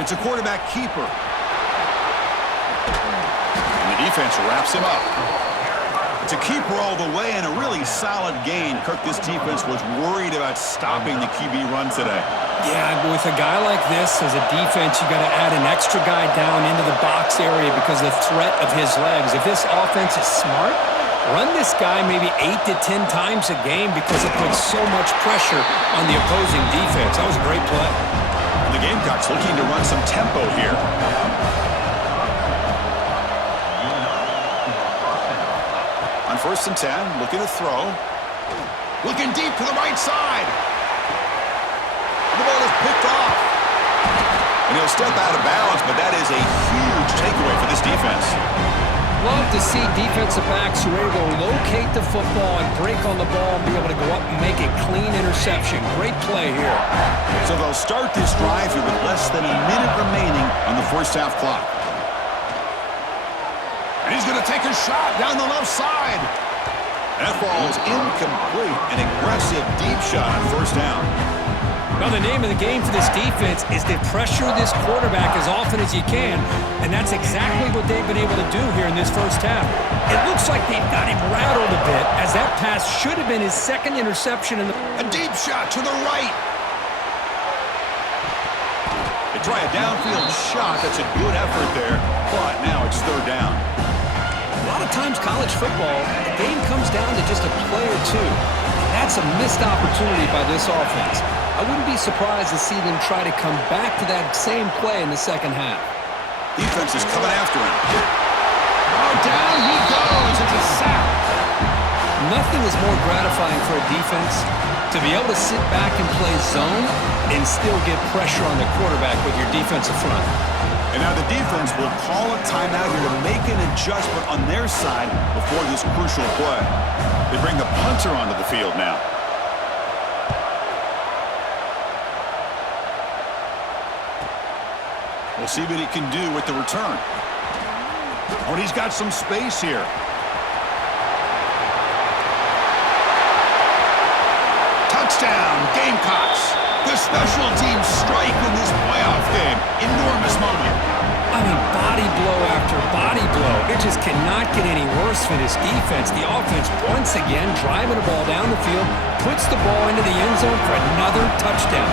It's a quarterback keeper. And the defense wraps him up. It's a keeper all the way and a really solid gain. Kirk, this defense was worried about stopping the QB run today. Yeah, with a guy like this, as a defense, you got to add an extra guy down into the box area because of the threat of his legs. If this offense is smart, run this guy maybe 8 to 10 times a game because it puts so much pressure on the opposing defense. That was a great play. And the Gamecocks looking to run some tempo here. On 1st and 10, looking to throw. Looking deep to the right side. The ball is picked off. And he'll step out of bounds, but that is a huge takeaway for this defense. Love to see defensive backs who are able to locate the football and break on the ball and be able to go up and make a clean interception. Great play here. So they'll start this drive here with less than a minute remaining on the first half clock. And he's going to take a shot down the left side. That ball is incomplete. An aggressive deep shot on 1st down. Now, the name of the game for this defense is to pressure this quarterback as often as you can, and that's exactly what they've been able to do here in this first half. It looks like they've got him rattled a bit, as that pass should have been his 2nd interception. A deep shot to the right. They try a downfield shot. That's a good effort there, but now it's 3rd down. A lot of times college football, the game comes down to just a play or two. That's a missed opportunity by this offense. I wouldn't be surprised to see them try to come back to that same play in the 2nd half. Defense is coming after him. Oh, down he goes. It's a sack. Nothing is more gratifying for a defense to be able to sit back and play zone and still get pressure on the quarterback with your defensive front. And now the defense will call a timeout here to make an adjustment on their side before this crucial play. They bring the punter onto the field now. We'll see what he can do with the return. Oh, and he's got some space here. Touchdown, Gamecocks. The special teams strike in this playoff game. Enormous moment. I mean, body blow after body blow. It just cannot get any worse for this defense. The offense, once again, driving the ball down the field, puts the ball into the end zone for another touchdown.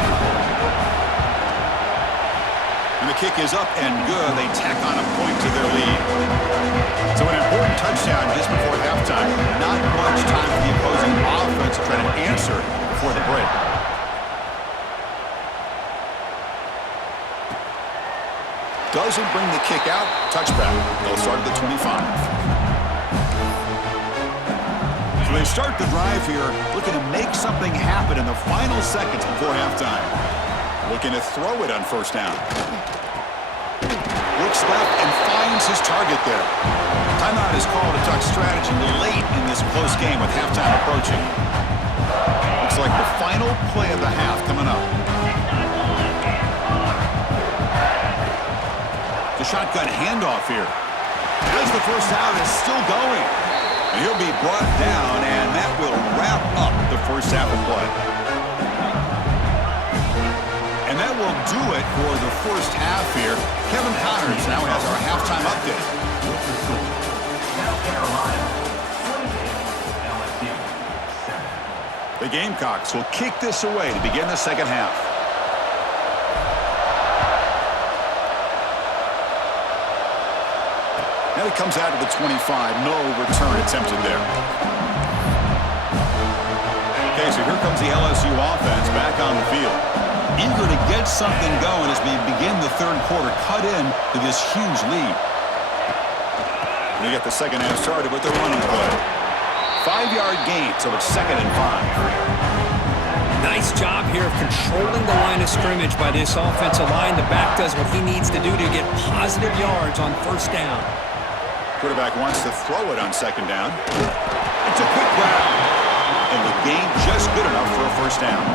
And the kick is up and good. They tack on a point to their lead. So an important touchdown just before halftime. Not much time for the opposing offense to try to answer before the break. Doesn't bring the kick out. Touchback. They'll start at the 25. So they start the drive here, looking to make something happen in the final seconds before halftime. Looking to throw it on 1st down. Looks left and finds his target there. Timeout is called to talk strategy late in this close game with halftime approaching. Looks like the final play of the half coming up. The shotgun handoff here. As the first down is still going. And he'll be brought down, and that will wrap up the first half of play. And that will do it for the first half here. Kevin Connors now has our halftime update. The Gamecocks will kick this away to begin the 2nd half. Now he comes out to the 25. No return attempted there. Okay, so here comes the LSU offense back on the field. Eager to get something going as we begin the 3rd quarter, cut in to this huge lead. They get the 2nd half started with the running play. 5-yard gain, so it's 2nd and 5. Nice job here of controlling the line of scrimmage by this offensive line. The back does what he needs to do to get positive yards on 1st down. Quarterback wants to throw it on 2nd down. It's a quick grab. And the gain just good enough for a 1st down.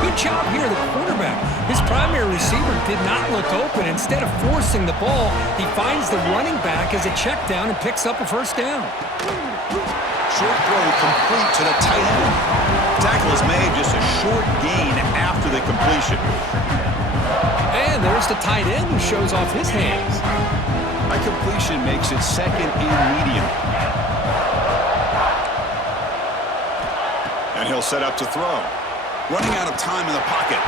Good job here, the quarterback. His primary receiver did not look open. Instead of forcing the ball, he finds the running back as a check down and picks up a 1st down. Short throw complete to the tight end. Tackle is made, just a short gain after the completion. And there's the tight end who shows off his hands. A completion makes it second and medium. And he'll set up to throw. Running out of time in the pocket.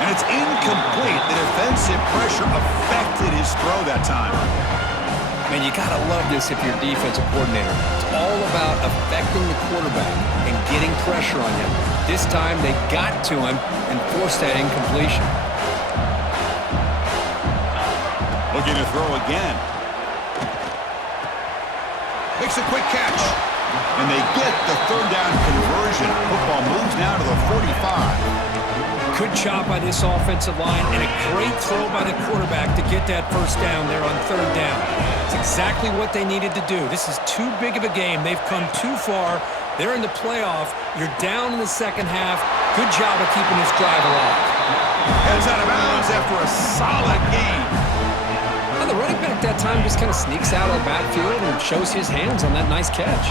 And it's incomplete. The defensive pressure affected his throw that time. Man, you got to love this if you're a defensive coordinator. It's all about affecting the quarterback and getting pressure on him. This time, they got to him and forced that incompletion. Looking to throw again. Makes a quick catch. And they get the third down conversion. Football moves now to the 45. Good job by this offensive line and a great throw by the quarterback to get that first down there on third down. It's exactly what they needed to do. This is too big of a game. They've come too far. They're in the playoff. You're down in the second half. Good job of keeping this drive alive. Heads out of bounds after a solid game. Well, the running back that time just kind of sneaks out of the backfield and shows his hands on that nice catch.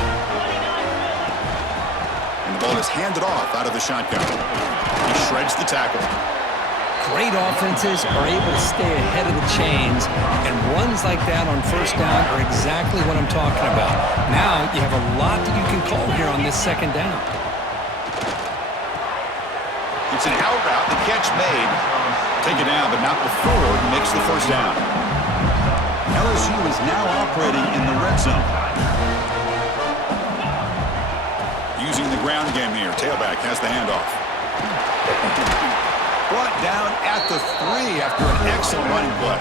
And the ball is handed off out of the shotgun. He shreds the tackle. Great offenses are able to stay ahead of the chains, and runs like that on first down are exactly what I'm talking about. Now you have a lot that you can call here on this second down. It's an out route. The catch made. Take it down, but not before he makes the first down. LSU is now operating in the red zone. Using the ground game here. Tailback has the handoff. Brought down at the 3 after an excellent running play.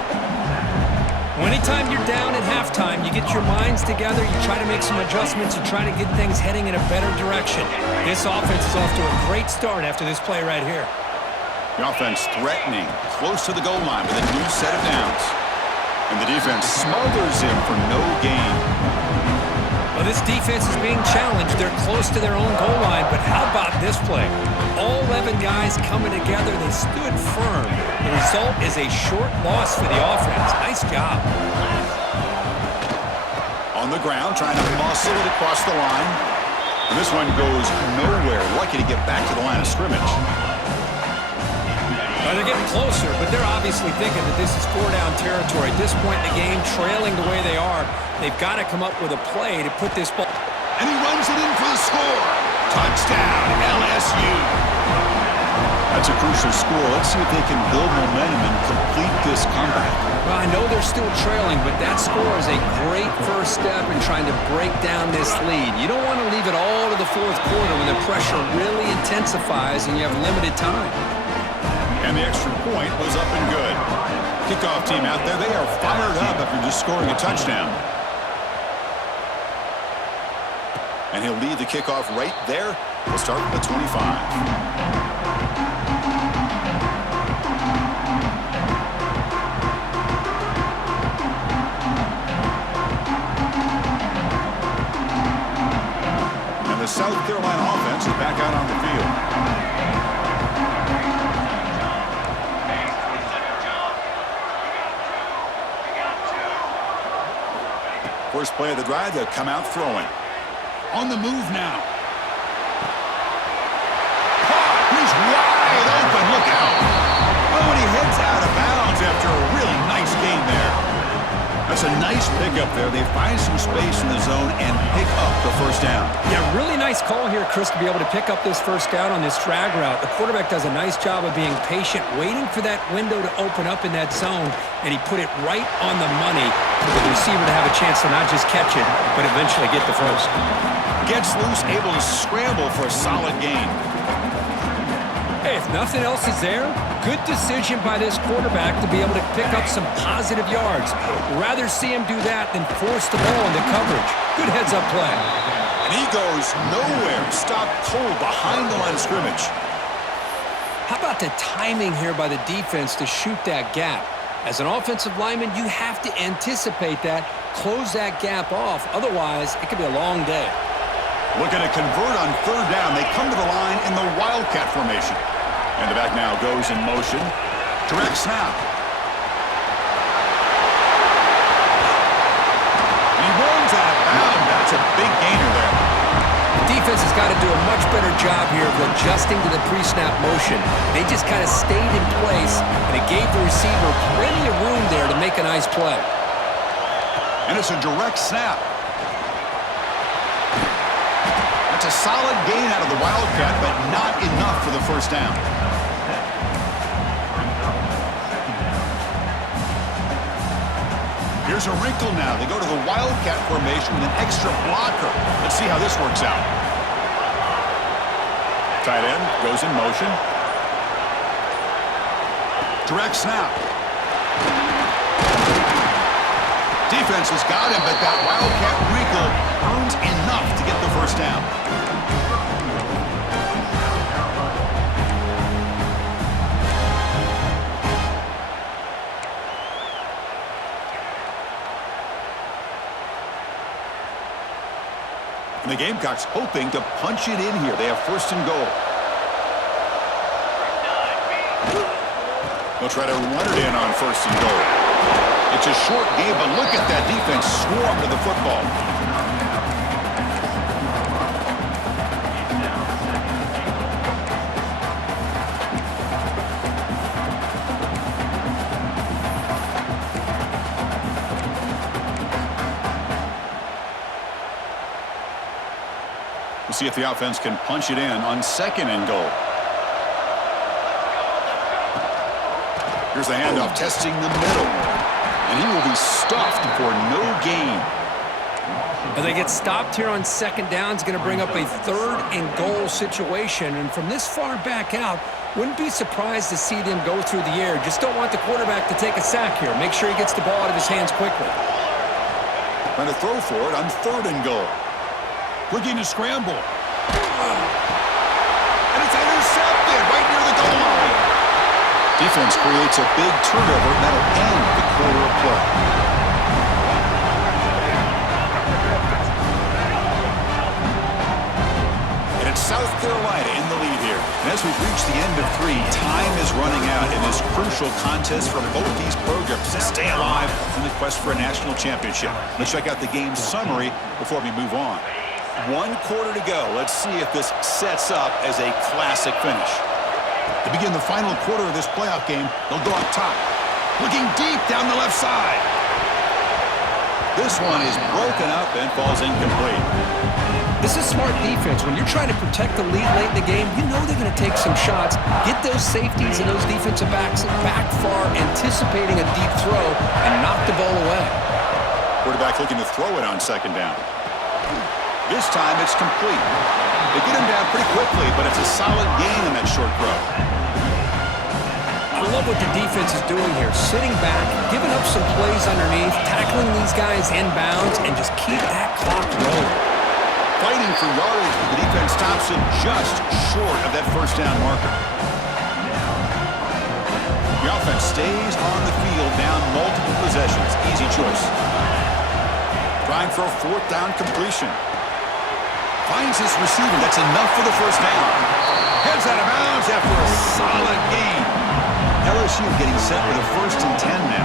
Well, anytime you're down at halftime, you get your minds together, you try to make some adjustments, you try to get things heading in a better direction. This offense is off to a great start after this play right here. The offense threatening, close to the goal line with a new set of downs. And the defense smothers him for no gain. Well, this defense is being challenged. They're close to their own goal line, but how about this play? All 11 guys coming together. They stood firm. The result is a short loss for the offense. Nice job. On the ground, trying to muscle it across the line. And this one goes nowhere. Lucky to get back to the line of scrimmage. Well, they're getting closer, but they're obviously thinking that this is four-down territory. At this point in the game, trailing the way they are, they've got to come up with a play to put this ball. And he runs it in for the score. Touchdown, LSU. That's a crucial score. Let's see if they can build momentum and complete this comeback. Well, I know they're still trailing, but that score is a great first step in trying to break down this lead. You don't want to leave it all to the fourth quarter when the pressure really intensifies and you have limited time. And the extra point was up and good. Kickoff team out there, they are fired up after just scoring a touchdown. And he'll lead the kickoff right there. We'll start with the 25. And the South Carolina offense is back out on the field. First play of the drive, they'll come out throwing. On the move now. Caught! He's wide open. Look out. Oh, and he heads out of bounds after a really nice game there. That's a nice pickup there. They find some space in the zone and pick up the first down. Yeah, really nice call here, Chris, to be able to pick up this first down on this drag route. The quarterback does a nice job of being patient, waiting for that window to open up in that zone, and he put it right on the money for the receiver to have a chance to not just catch it, but eventually get the first. Gets loose, able to scramble for a solid gain. Hey, if nothing else is there, good decision by this quarterback to be able to pick up some positive yards. Rather see him do that than force the ball into coverage. Good heads-up play. And he goes nowhere. Stopped cold behind the line of scrimmage. How about the timing here by the defense to shoot that gap? As an offensive lineman, you have to anticipate that, close that gap off. Otherwise, it could be a long day. Looking to convert on third down. They come to the line in the Wildcat formation. And the back now goes in motion. Direct snap. He runs out of bounds. That's a big gainer there. The defense has got to do a much better job here of adjusting to the pre-snap motion. They just kind of stayed in place, and it gave the receiver plenty of room there to make a nice play. And it's a direct snap. That's a solid gain out of the Wildcat, but not enough for the first down. Here's a wrinkle now. They go to the Wildcat formation with an extra blocker. Let's see how this works out. Tight end goes in motion. Direct snap. Defense has got him, but that Wildcat wrinkle earns enough to get the first down. And the Gamecocks hoping to punch it in here. They have first and goal. They'll try to run it in on first and goal. It's a short game, but look at that defense swarm to the football. We'll see if the offense can punch it in on second and goal. Here's the handoff, testing the middle. And he will be stuffed for no gain. As they get stopped here on second down, it's going to bring up a third and goal situation. And from this far back out, wouldn't be surprised to see them go through the air. Just don't want the quarterback to take a sack here. Make sure he gets the ball out of his hands quickly. Trying to throw for it on third and goal. Looking to scramble. And it's intercepted right near the goal line. Defense creates a big turnover, and that'll end the quarter of play. And it's South Carolina in the lead here. And as we've reached the end of 3, time is running out in this crucial contest for both these programs to stay alive in the quest for a national championship. Let's check out the game summary before we move on. 1 quarter to go. Let's see if this sets up as a classic finish. To begin the final quarter of this playoff game, they'll go up top. Looking deep down the left side. This one is broken up and falls incomplete. This is smart defense. When you're trying to protect the lead late in the game, you know they're going to take some shots, get those safeties and those defensive backs back far, anticipating a deep throw, and knock the ball away. Quarterback looking to throw it on second down. This time it's complete. They get him down pretty quickly, but it's a solid gain in that short throw. I love what the defense is doing here. Sitting back, giving up some plays underneath, tackling these guys inbounds, and just keep that clock rolling. Fighting for yardage, but the defense stops him just short of that first down marker. The offense stays on the field down multiple possessions. Easy choice. Trying for a fourth down completion. Finds his receiver. That's enough for the first down. Heads out of bounds after a solid gain. LSU getting set with a first and 10 now.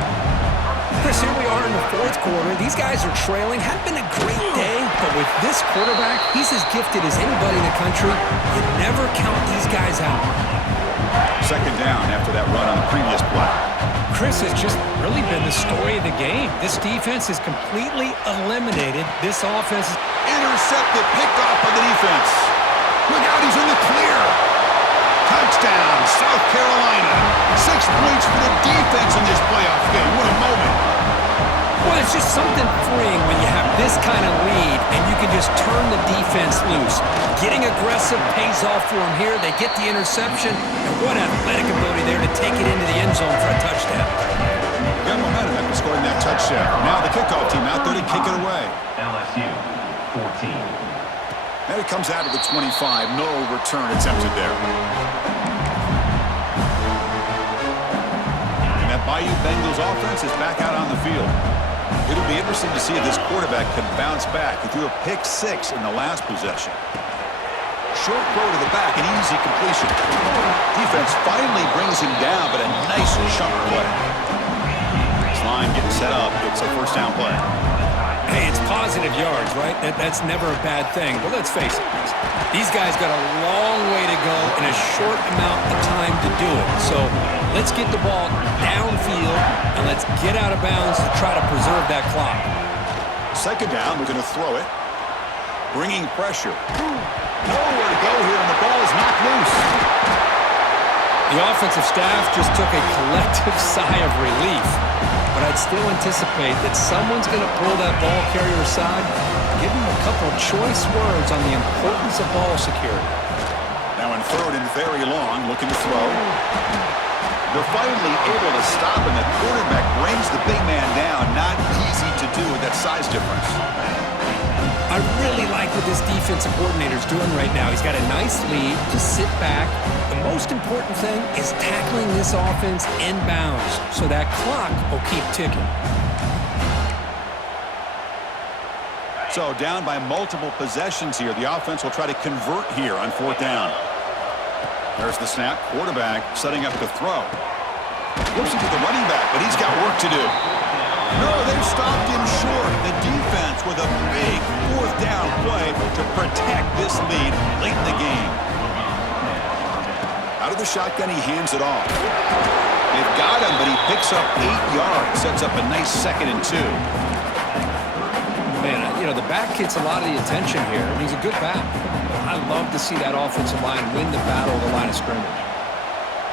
Chris, here we are in the fourth quarter. These guys are trailing. Hadn't been a great day, but with this quarterback, he's as gifted as anybody in the country. You never count these guys out. Second down after that run on the previous play. Chris, has just really been the story of the game. This defense is completely eliminated. This offense is intercepted, picked off by the defense. Look out, he's in the clear. Touchdown, South Carolina. 6 points for the defense in this playoff game. What a moment. Well, it's just something freeing when you have this kind of lead and you can just turn the defense loose. Getting aggressive pays off for them here. They get the interception, and what athletic ability there to take it into the end zone for a touchdown. Got momentum after scoring that touchdown. Now the kickoff team out there to kick it away. LSU 14. And it comes out of the 25. No return attempted there. And that Bayou Bengals offense is back out on the field. It'll be interesting to see if this quarterback can bounce back. He threw a pick 6 in the last possession. Short throw to the back, an easy completion. Defense finally brings him down, but a nice chunk play. This line getting set up. It's a first down play. Hey, it's positive yards, right? That's never a bad thing. But let's face it, these guys got a long way to go in a short amount of time to do it. So let's get the ball downfield, and let's get out of bounds to try to preserve that clock. Second down, we're going to throw it. Bringing pressure. Nowhere to go here, and the ball is knocked loose. The offensive staff just took a collective sigh of relief. But I'd still anticipate that someone's going to pull that ball carrier aside, give him a couple of choice words on the importance of ball security. Now in third and very long, looking to throw. They're finally able to stop, and the quarterback brings the big man down. Not easy to do with that size difference. I really like what this defensive coordinator's doing right now. He's got a nice lead. Just sit back. The most important thing is tackling this offense inbounds so that clock will keep ticking. So down by multiple possessions here. The offense will try to convert here on fourth down. There's the snap. Quarterback setting up to throw. Looks into the running back, but he's got work to do. No, they've stopped him short. The defense with a big fourth down play to protect this lead late in the game. Out of the shotgun, he hands it off. They've got him, but he picks up 8 yards. Sets up a nice 2nd and 2. Man, you know, the back gets a lot of the attention here, and he's a good back. I love to see that offensive line win the battle of the line of scrimmage.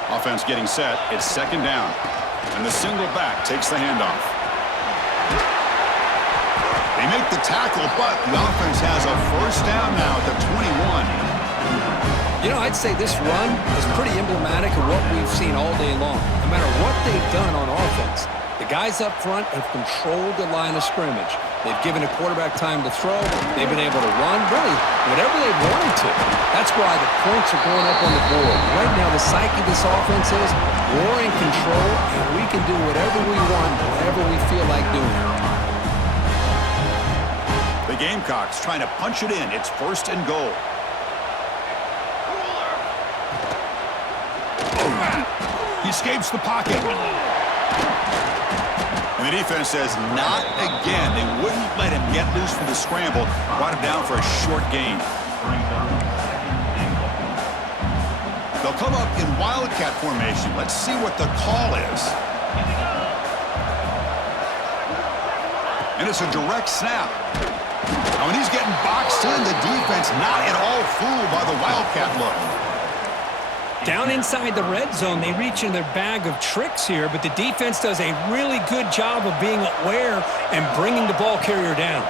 Offense getting set. It's 2nd down. And the single back takes the handoff. They make the tackle, but the offense has a first down now at the 21. You know, I'd say this run is pretty emblematic of what we've seen all day long. No matter what they've done on offense, the guys up front have controlled the line of scrimmage. They've given a quarterback time to throw. They've been able to run, really, whatever they wanted to. That's why the points are going up on the board. Right now, the psyche of this offense is we're in control, and we can do whatever we want, whatever we feel like doing. The Gamecocks trying to punch it in. It's 1st and goal. He escapes the pocket. And the defense says, not again. They wouldn't let him get loose for the scramble. Brought him down for a short gain. They'll come up in Wildcat formation. Let's see what the call is. And it's a direct snap. Now, when he's getting boxed in, the defense not at all fooled by the Wildcat look. Down inside the red zone, they reach in their bag of tricks here, but the defense does a really good job of being aware and bringing the ball carrier down.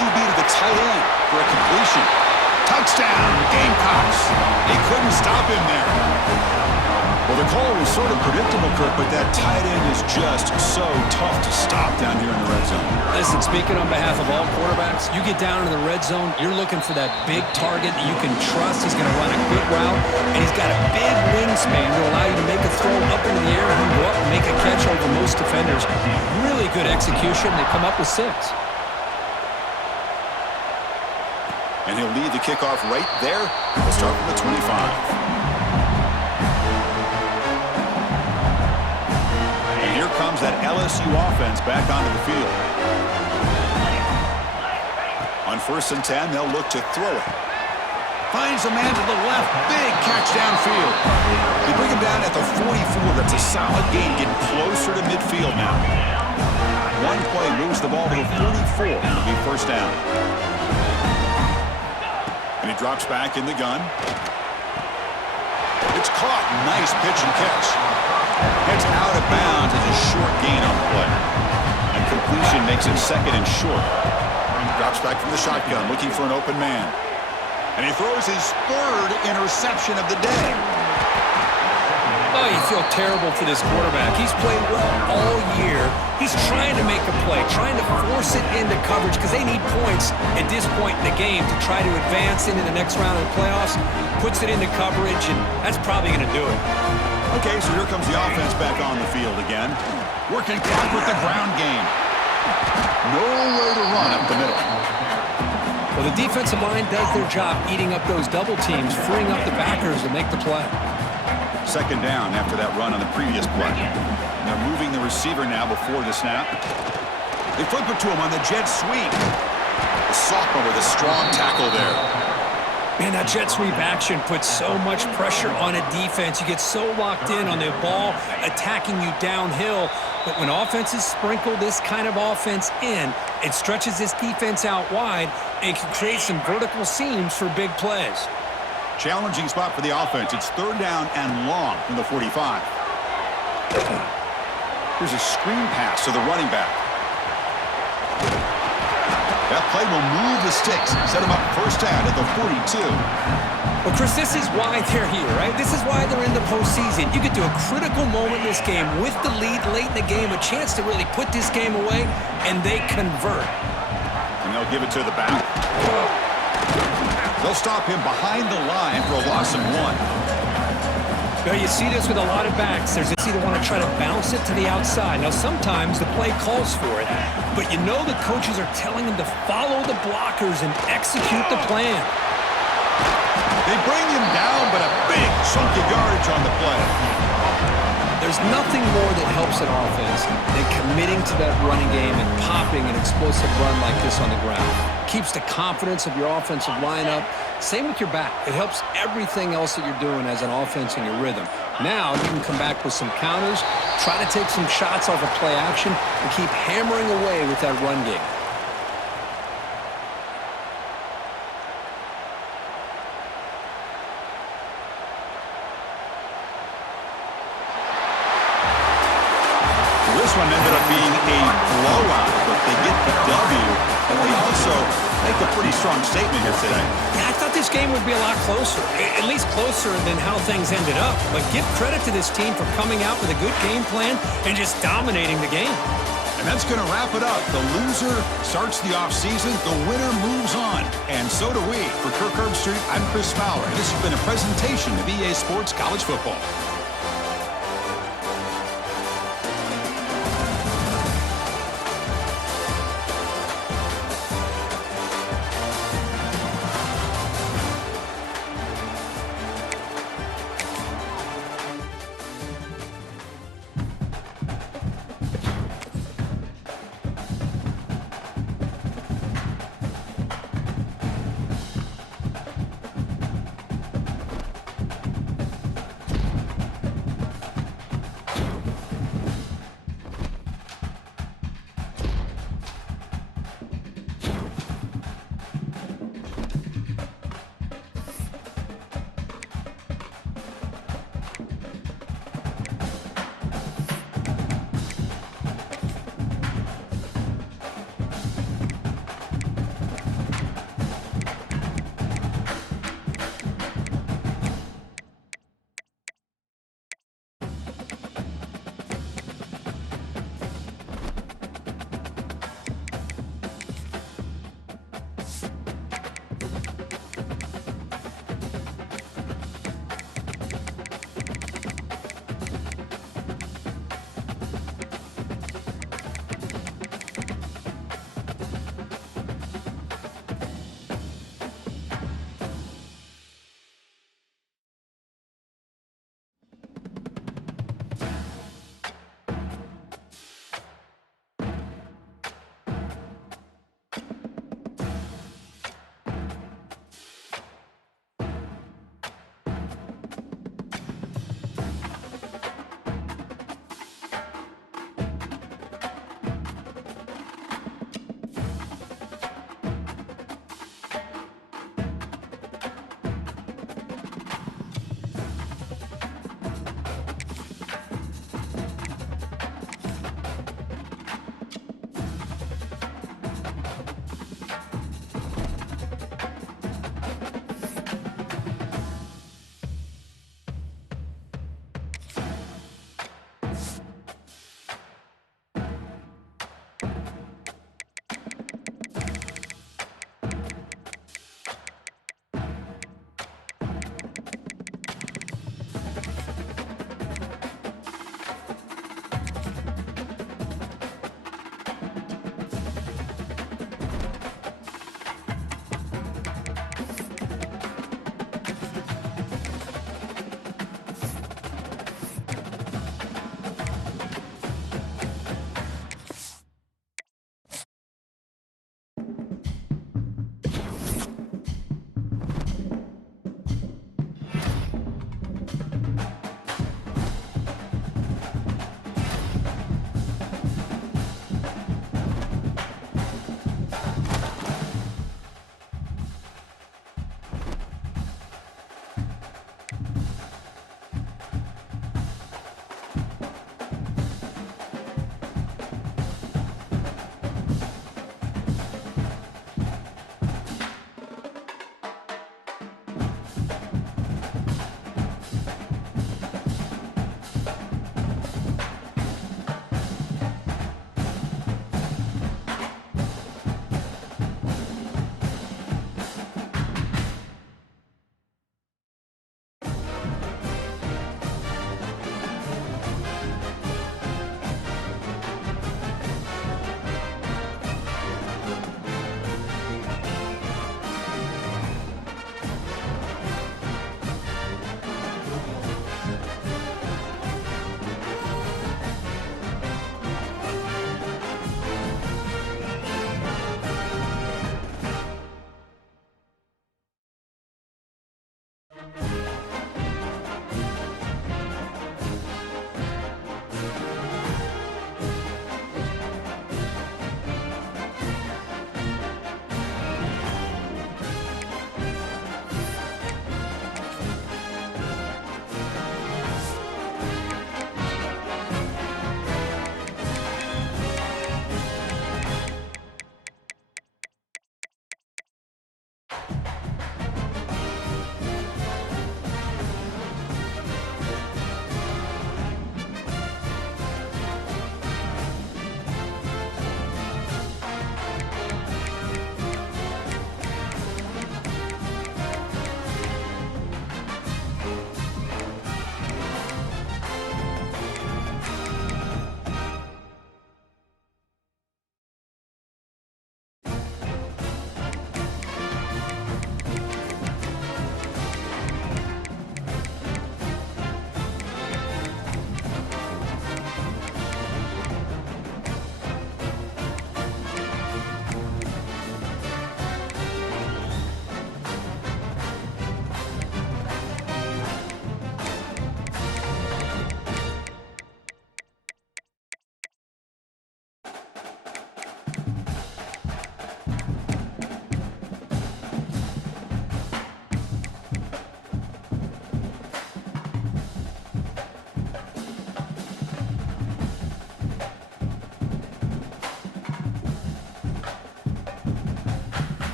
QB to the tight end for a completion. Touchdown, Gamecocks. They couldn't stop him there. Well, the call was sort of predictable, Kirk, but that tight end is just so tough to stop down here in the red zone. Listen, speaking on behalf of all quarterbacks, you get down in the red zone, you're looking for that big target that you can trust. He's going to run a good route, and he's got a big wingspan to allow you to make a throw up into the air and go up and make a catch over most defenders. Really good execution. They come up with 6. And he'll lead the kickoff right there. We'll start from the 25. Here comes that LSU offense back onto the field. On 1st and 10, they'll look to throw it. Finds a man to the left. Big catch downfield. They bring him down at the 44. That's a solid gain, getting closer to midfield now. One play moves the ball to the 44. It'll be 1st down. And he drops back in the gun. It's caught. Nice pitch and catch. Heads out of bounds as a short gain on the play. And completion makes it 2nd and short. Drops back from the shotgun, looking for an open man. And he throws his 3rd interception of the day. Oh, you feel terrible for this quarterback. He's played well all year. He's trying to make a play, trying to force it into coverage because they need points at this point in the game to try to advance into the next round of the playoffs. Puts it into coverage, and that's probably going to do it. Okay, so here comes the offense back on the field again. Working clock with the ground game. Nowhere to run up the middle. Well, the defensive line does their job eating up those double teams, freeing up the backers to make the play. 2nd down after that run on the previous play. They're moving the receiver now before the snap. They flip it to him on the jet sweep. The sophomore with a strong tackle there. Man, that jet sweep action puts so much pressure on a defense. You get so locked in on the ball attacking you downhill. But when offenses sprinkle this kind of offense in, it stretches this defense out wide and can create some vertical seams for big plays. Challenging spot for the offense. It's 3rd down and long from the 45. Here's a screen pass to the running back. That play will move the sticks, set them up 1st down at the 42. Well, Chris, this is why they're here, right? This is why they're in the postseason. You get to a critical moment in this game with the lead late in the game, a chance to really put this game away, and they convert. And they'll give it to the back. They'll stop him behind the line for a loss of 1. Now, you see this with a lot of backs. There's a tendency to want to try to bounce it to the outside. Now, sometimes the play calls for it, but you know the coaches are telling them to follow the blockers and execute the plan. They bring him down, but a big chunk of yardage on the play. There's nothing more that helps an offense than committing to that running game and popping an explosive run like this on the ground. Keeps the confidence of your offensive lineup. Same with your back. It helps everything else that you're doing as an offense in your rhythm. Now you can come back with some counters, try to take some shots off of play action, and keep hammering away with that run game. This one ended up being a blowout, but they get the W, and they also make a pretty strong statement here today. Yeah, I thought this game would be a lot closer, at least closer than how things ended up. But give credit to this team for coming out with a good game plan and just dominating the game. And that's going to wrap it up. The loser starts the offseason. The winner moves on. And so do we. For Kirk Herbstreit, I'm Chris Fowler. And this has been a presentation of EA Sports College Football.